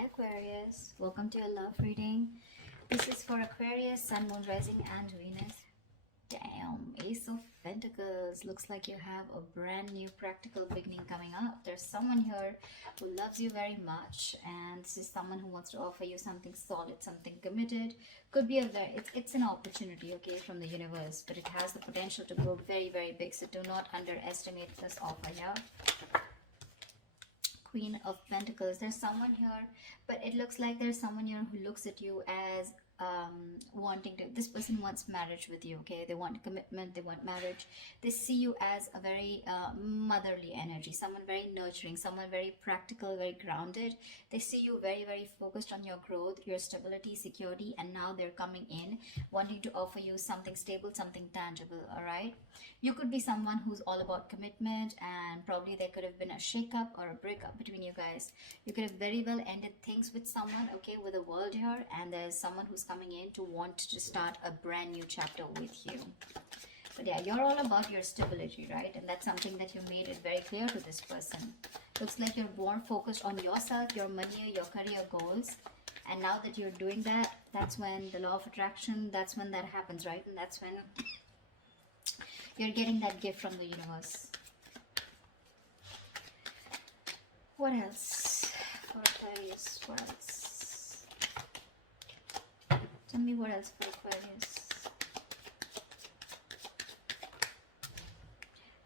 Hi Aquarius, welcome to your love reading. This is for Aquarius, Sun, Moon, Rising and Venus. Damn, Ace of Pentacles. Looks like you have a brand new practical beginning coming up. There's someone here who loves you very much, and this is someone who wants to offer you something solid, something committed. Could be it's an opportunity, okay, from the universe, but it has the potential to grow very, very big. So do not underestimate this offer, yeah? Queen of Pentacles. There's someone here, but it looks like there's someone here who looks at you as wanting to, this person wants marriage with you, okay? They want commitment, they want marriage. They see you as a very motherly energy, someone very nurturing, someone very practical, very grounded. They see you very, very focused on your growth, your stability, security, and now they're coming in wanting to offer you something stable, something tangible. All right, you could be someone who's all about commitment, and probably there could have been a shakeup or a breakup between you guys. You could have very well ended things with someone, okay, with the world here, and there's someone who's coming in to want to start a brand new chapter with you. But yeah, you're all about your stability, right? And that's something that you made it very clear to this person. Looks like you're more focused on yourself, your money, your career goals. And now that you're doing that, that's when the law of attraction, that's when that happens, right? And that's when you're getting that gift from the universe. What else for Aquarius? What else? Tell me what else for Aquarius.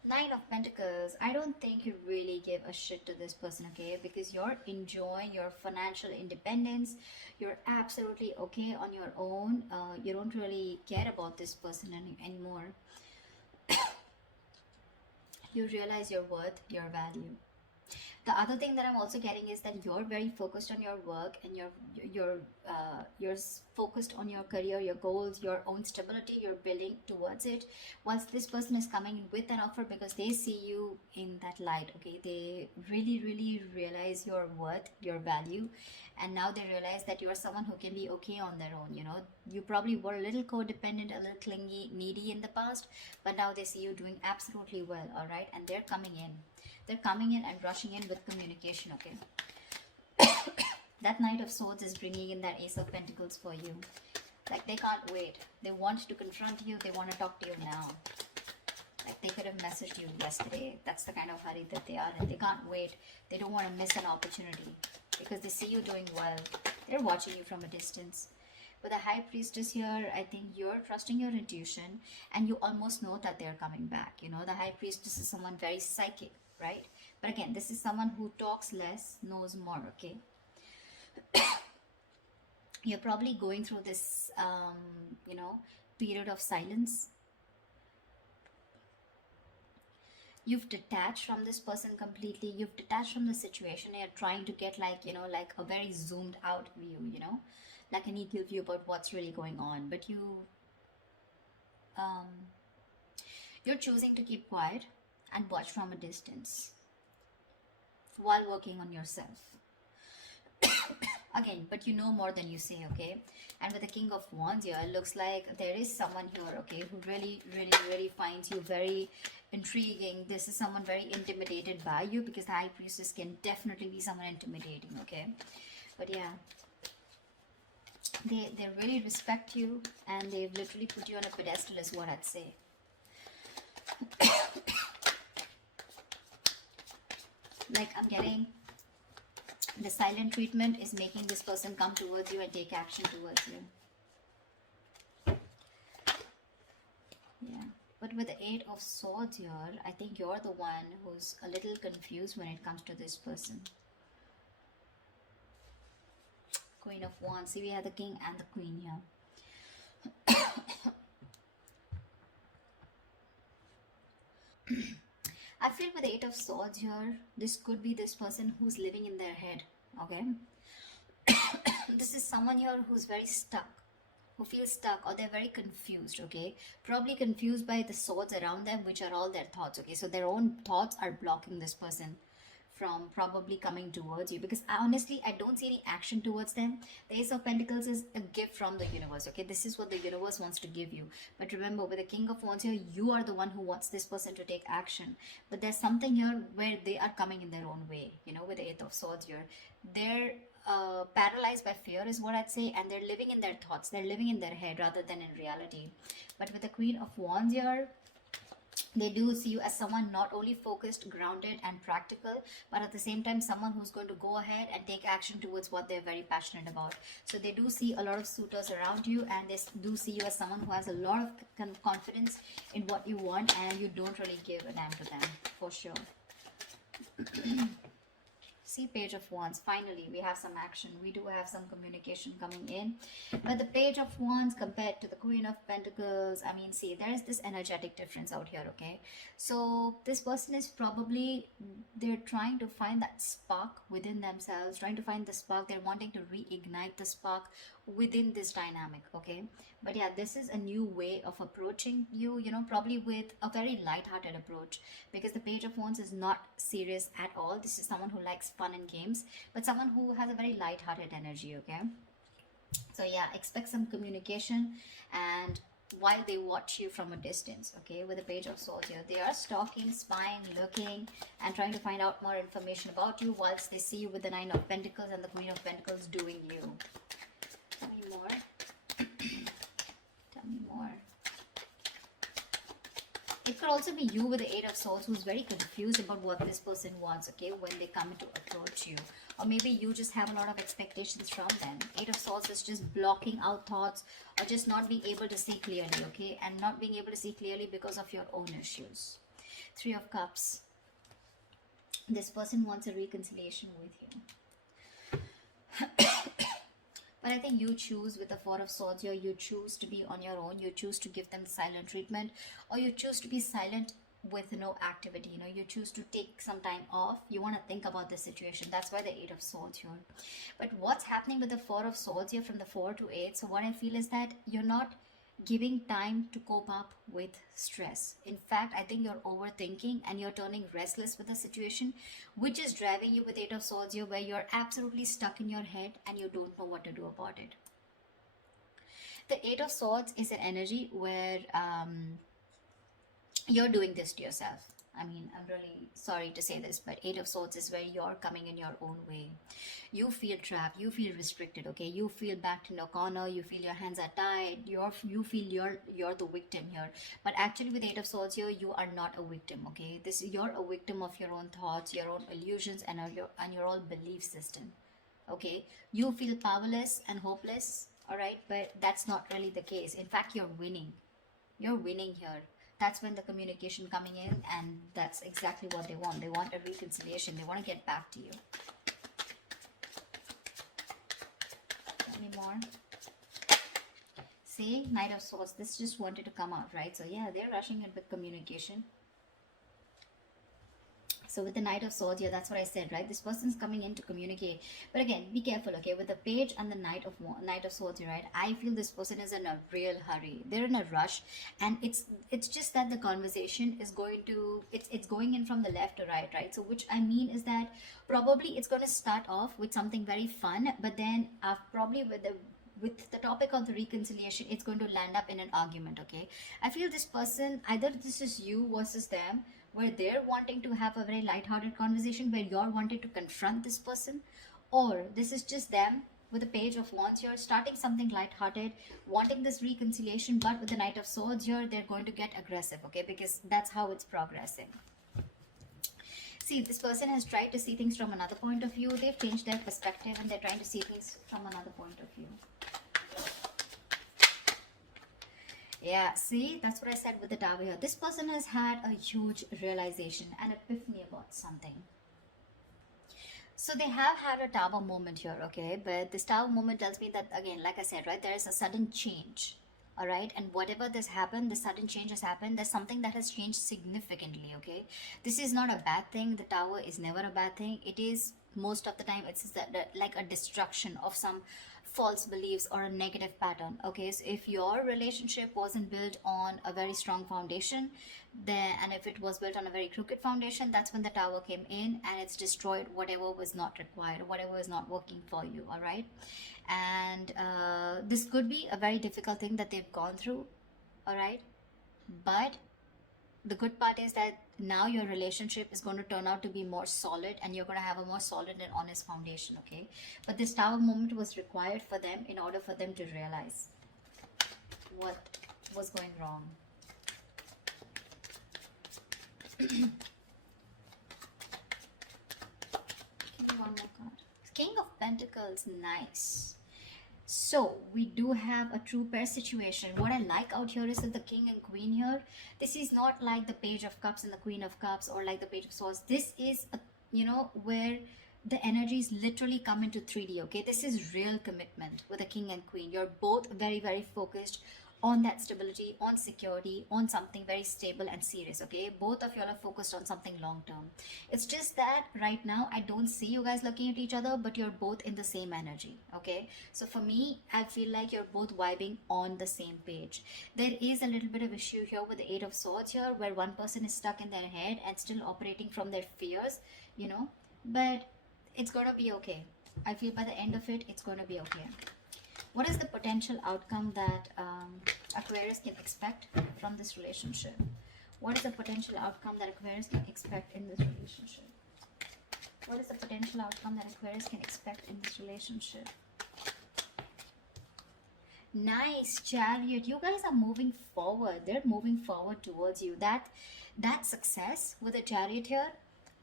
Nine of Pentacles. I don't think you really give a shit to this person, okay? Because you're enjoying your financial independence. You're absolutely okay on your own. You don't really care about this person anymore. You realize your worth, your value. The other thing that I'm also getting is that you're very focused on your work, and you're focused on your career, your goals, your own stability. You're building towards it. Once this person is coming in with an offer, because they see you in that light, okay, they really, really realize your worth, your value, and now they realize that you're someone who can be okay on their own. You know, you probably were a little codependent, a little clingy, needy in the past, but now they see you doing absolutely well. All right, and they're coming in. They're coming in and rushing in with communication, okay? That Knight of Swords is bringing in that Ace of Pentacles for you. Like, they can't wait. They want to confront you. They want to talk to you now. Like, they could have messaged you yesterday. That's the kind of hurry that they are in. They can't wait. They don't want to miss an opportunity because they see you doing well. They're watching you from a distance. With the High Priestess here, I think you're trusting your intuition, and you almost know that they're coming back. You know, the High Priestess is someone very psychic, right? But again, this is someone who talks less, knows more, okay? You're probably going through this, you know, period of silence. You've detached from this person completely. You've detached from the situation. You're trying to get, like, you know, like a very zoomed out view, you know, like an eagle view about what's really going on. But you're choosing to keep quiet and watch from a distance while working on yourself. Again, but you know more than you say, okay? And with the King of Wands here, it looks like there is someone here, okay, who really, really, really finds you very intriguing. This is someone very intimidated by you, because the High Priestess can definitely be someone intimidating, okay? But yeah, they really respect you, and they've literally put you on a pedestal is what I'd say. Like, I'm getting the silent treatment is making this person come towards you and take action towards you. Yeah, but with the Eight of Swords here, I think you're the one who's a little confused when it comes to this person. Queen of Wands. See, we have the King and the Queen here. I feel with the Eight of Swords here, this could be this person who's living in their head, okay? This is someone here who's very stuck, who feels stuck, or they're very confused, okay? Probably confused by the swords around them, which are all their thoughts, okay? So their own thoughts are blocking this person from probably coming towards you, because honestly, I don't see any action towards them. The Ace of Pentacles is a gift from the universe, okay? This is what the universe wants to give you. But remember, with the King of Wands here, you are the one who wants this person to take action. But there's something here where they are coming in their own way, you know, with the Eight of Swords here. They're paralyzed by fear is what I'd say, and they're living in their thoughts, they're living in their head rather than in reality. But with the Queen of Wands here, they do see you as someone not only focused, grounded and practical, but at the same time someone who's going to go ahead and take action towards what they're very passionate about. So they do see a lot of suitors around you, and they do see you as someone who has a lot of confidence in what you want, and you don't really give a damn to them, for sure. See, Page of Wands, finally we have some action, we do have some communication coming in. But the Page of Wands compared to the Queen of Pentacles, I mean, see, there is this energetic difference out here, okay? So this person is probably, they're trying to find that spark within themselves, trying to find the spark, they're wanting to reignite the spark within this dynamic, okay? But yeah, this is a new way of approaching you, you know, probably with a very light-hearted approach, because the Page of Wands is not serious at all. This is someone who likes fun and games, but someone who has a very light-hearted energy, okay? So yeah, expect some communication, and while they watch you from a distance, okay, with the Page of Swords here, they are stalking, spying, looking and trying to find out more information about you, whilst they see you with the Nine of Pentacles and the Queen of Pentacles doing you. Tell me more. Tell me more. It could also be you with the Eight of Swords who's very confused about what this person wants, okay, when they come to approach you. Or maybe you just have a lot of expectations from them. Eight of Swords is just blocking out thoughts, or just not being able to see clearly, okay, and not being able to see clearly because of your own issues. Three of Cups. This person wants a reconciliation with you. But I think you choose with the Four of Swords here, you choose to be on your own, you choose to give them silent treatment, or you choose to be silent with no activity, you know, you choose to take some time off, you want to think about the situation. That's why the Eight of Swords here. But what's happening with the Four of Swords here from the 4 to 8, so what I feel is that you're not giving time to cope up with stress. In fact, I think you're overthinking and you're turning restless with the situation, which is driving you with Eight of Swords here, where you're absolutely stuck in your head and you don't know what to do about it. The Eight of Swords is an energy where you're doing this to yourself. I mean, I'm really sorry to say this, but Eight of Swords is where you're coming in your own way. You feel trapped, you feel restricted, okay? You feel backed in a corner, you feel your hands are tied, you feel you're the victim here. But actually with Eight of Swords here, you are not a victim, okay? You're a victim of your own thoughts, your own illusions, and your own belief system, okay? You feel powerless and hopeless, all right? But that's not really the case. In fact, you're winning. You're winning here. That's when the communication coming in, and that's exactly what they want. They want a reconciliation. They want to get back to you. Any more? See, Knight of Swords. This just wanted to come out, right? So yeah, they're rushing it with communication. So with the Knight of Swords here, that's what I said, right? This person's coming in to communicate. But again, be careful, okay? With the Page and the Knight of Swords here, right? I feel this person is in a real hurry. They're in a rush. And it's just that the conversation is going to... It's going in from the left to right, right? So which I mean is that probably it's going to start off with something very fun. But then probably with the topic of the reconciliation, it's going to land up in an argument, okay? I feel this person, either this is you versus them, where they're wanting to have a very light-hearted conversation, where you're wanting to confront this person, or this is just them with the Page of Wands here, starting something light-hearted, wanting this reconciliation, but with the Knight of Swords here, they're going to get aggressive, okay? Because that's how it's progressing. See, this person has tried to see things from another point of view. They've changed their perspective and they're trying to see things from another point of view. Yeah, see, that's what I said with the Tower here. This person has had a huge realization, an epiphany about something. So they have had a Tower moment here, okay? But this Tower moment tells me that, again, like I said, right, there is a sudden change, all right? And whatever this happened, the sudden change has happened, there's something that has changed significantly, okay? This is not a bad thing. The Tower is never a bad thing. It is, most of the time, it's like a destruction of some false beliefs or a negative pattern, okay? So if your relationship wasn't built on a very strong foundation, then, and if it was built on a very crooked foundation, that's when the Tower came in and it's destroyed whatever was not required, whatever was not working for you, all right? And this could be a very difficult thing that they've gone through, all right? But the good part is that now your relationship is going to turn out to be more solid, and you're going to have a more solid and honest foundation, okay? But this Tower moment was required for them in order for them to realize what was going wrong. Give me one more card. King of Pentacles, nice. So we do have a true pair situation. What I like out here is that the King and Queen here, this is not like the Page of Cups and the Queen of Cups, or like the Page of Swords. This is a, you know, where the energies literally come into 3D, okay? This is real commitment with the King and Queen. You're both very, very focused on that stability, on security, on something very stable and serious, okay? Both of you are focused on something long term. It's just that right now I don't see you guys looking at each other, but you're both in the same energy, okay? So for me, I feel like you're both vibing on the same page. There is a little bit of issue here with the Eight of Swords here, where one person is stuck in their head and still operating from their fears, you know, but it's gonna be okay. I feel by the end of it, it's gonna be okay. What is the potential outcome that Aquarius can expect from this relationship? What is the potential outcome that Aquarius can expect in this relationship? What is the potential outcome that Aquarius can expect in this relationship? Nice, Chariot. You guys are moving forward. They're moving forward towards you. That success with the Chariot here,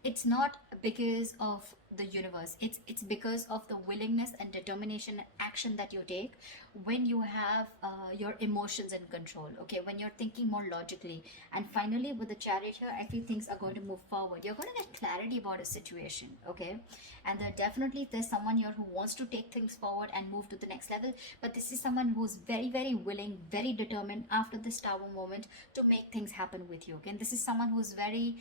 it's not because of the universe. It's because of the willingness and determination and action that you take when you have your emotions in control, okay? When you're thinking more logically. And finally, with the Chariot here, I feel things are going to move forward. You're going to get clarity about a situation, okay? And there's someone here who wants to take things forward and move to the next level. But this is someone who's very, very willing, very determined after this Tower moment to make things happen with you, okay? And this is someone who's very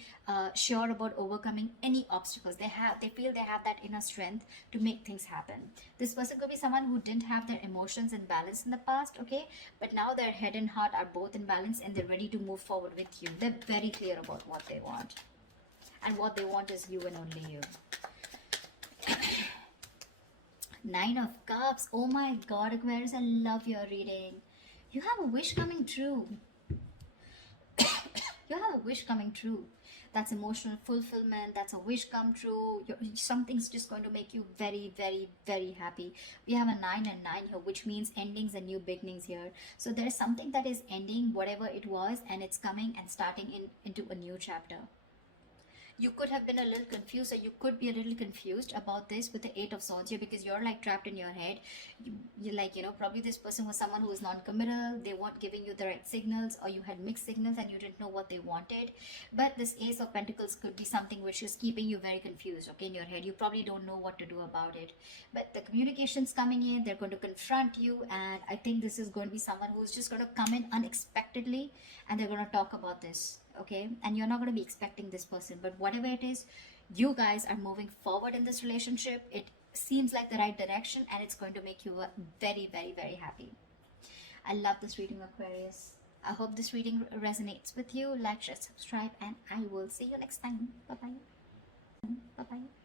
sure about overcoming any obstacles. They feel they have that inner strength to make things happen. This person could be someone who didn't have their emotions in balance in the past, okay? But now their head and heart are both in balance, and they're ready to move forward with you. They're very clear about what they want. And what they want is you and only you. Nine of Cups. Oh my God, Aquarius, I love your reading. You have a wish coming true. You have a wish coming true. That's emotional fulfillment. That's a wish come true. Something's just going to make you very, very, very happy. We have a 9 and 9 here, which means endings and new beginnings here. So there's something that is ending, whatever it was, and it's coming and starting into a new chapter. You could have been a little confused, or you could be a little confused about this with the Eight of Swords here, because you're like trapped in your head. You're like, you know, probably this person was someone who was non-committal. They weren't giving you the right signals, or you had mixed signals and you didn't know what they wanted. But this Ace of Pentacles could be something which is keeping you very confused, okay, in your head. You probably don't know what to do about it. But the communication's coming in. They're going to confront you, and I think this is going to be someone who's just going to come in unexpectedly, and they're going to talk about this. Okay, and you're not going to be expecting this person, but whatever it is, you guys are moving forward in this relationship. It seems like the right direction, and it's going to make you very, very, very happy. I love this reading, Aquarius. I hope this reading resonates with you. Like, share, subscribe, and I will see you next time. Bye bye. Bye bye.